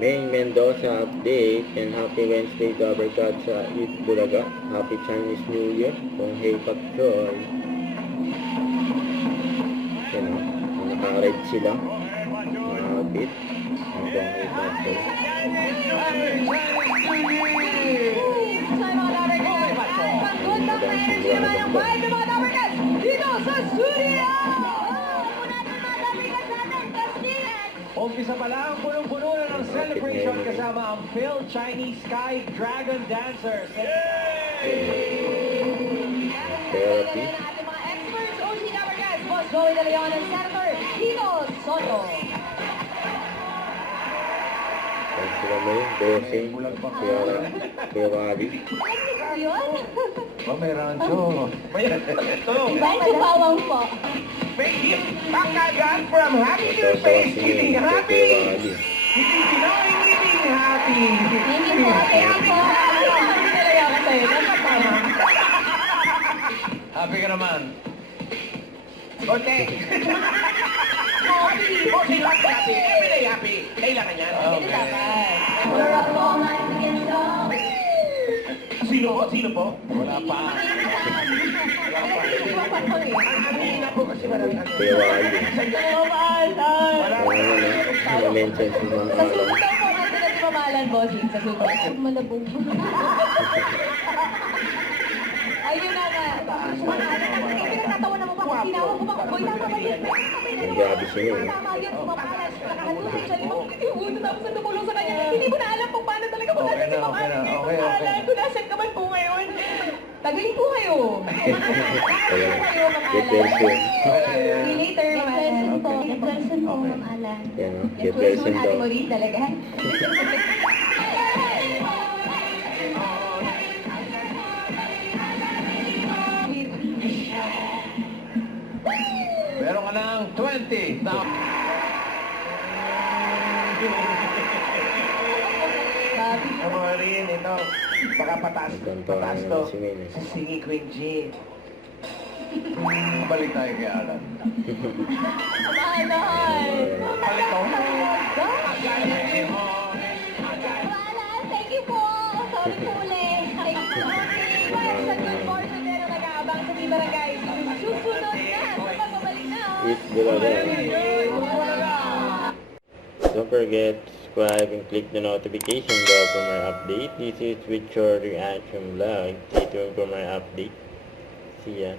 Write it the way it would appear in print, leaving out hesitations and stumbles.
Beng Mendoza update and happy Wednesday to Abercat sa Eat Bulaga. Happy Chinese New Year kung Hey Pak Choy. Yan o, naka-ride sila. Nakakapit. Hanggang Hey Pak Choy. Dito sa studio! Umpisa pa lang, punong-puno na ng celebration kasama ang Phil Chinese Sky Dragon Dancers. Therapy. Ating mga experts, OC Number Guys, Boss Joey De Leon and Senator Tito Soto. Yan sila mo yun. Bossing. Kaya Wally. Yun? Oh, may rancho. May rancho. Medyo bawang po. Pakagan from Happy to Face, eating happy. Eating Pinoy, eating happy. Thank you po, thank you po. Happy talaga ako sa'yo. Tama. Happy ka naman. Ote. Happy. Ote, happy. Everyday happy. Kailangan yan. Ito dapat. We're up all night again, dog. Sino po? Sino po? Wala pa. Ang po kasi marami. Kaya Wally. Wala. Na-mention si Mama Sa Alam. sumo daw po natin na si Mamalan, bossing. Sa sumo. Malabog. Ayun na nga. Pinagtatawa naman pa. Ginawa ko pa. Boy, tama ba yun? Ang grabe sila eh. Tama yun. Mamalan. Nakahalusin siya. Limang tapos na tumulong sa kanya. Hindi mo na alam kung paano talaga kung natin si Mamalan. Mamalan. Kung nasan ka man po ngayon. Tagaling po kayo. Tagaling po kayo, Get Mamalan. well soon. See you later, Mamalan. Present po, Ma'am Alan. Yan o. Get well soon daw. Ate mo rin talaga. Meron ka ng 20. Now, ano rin ito? Baka pataas Nagkantahan to. naman si Min eh. Si Singy Queen Jean. Balik tayo kay Alan. Mahal. Balik ko. Mamalan, thank you po. Sorry po ulit. Thank you po. Sa good fortune meron nag-aabang sa Barangay. Susunod na. Sa pagbabalik na. Eat Bulaga. Don't forget to subscribe and click the notification bell for more update. This is with your reaction vlog. Stay tuned for more update. See ya.